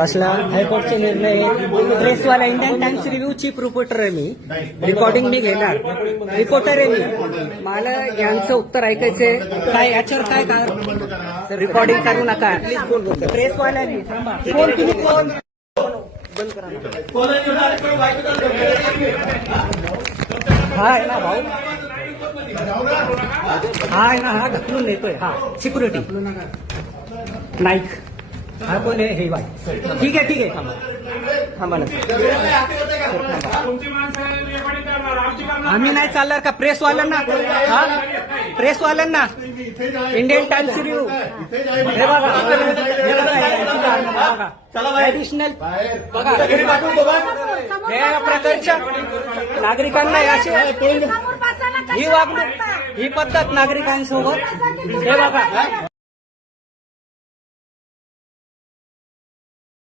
असला हायकोर्टचे निर्णय प्रेसवाला Indian times review chief reporter आहे मी. रिकॉर्डिंग मी घेणार. रिपोर्टर आहे मी. मला यांचं उत्तर ऐकायचंय. काय याच्यावर काय काय रिकॉर्डिंग करू नका. प्लीज फोन बोलतो. प्रेसवाला आहे मी. थांबा. फोन तुम्ही फोन बंद करा. हा आहे ना भाऊ. हा आहे ना. हा ढकलून नेतोय. हा सिक्युरिटी नाईक. हा कोण आहे हे बाय. ठीक आहे थांबा थांबा ना. आम्ही नाही चालणार का प्रेसवाल्यांना. हा प्रेसवाल्यांना इंडियन टाइम्स रिव्ह्यू हे बघा ऍडिशनल बघा या प्रकारच्या नागरिकांना असे ही वागणूक ही पद्धत नागरिकांसोबत हे बघा.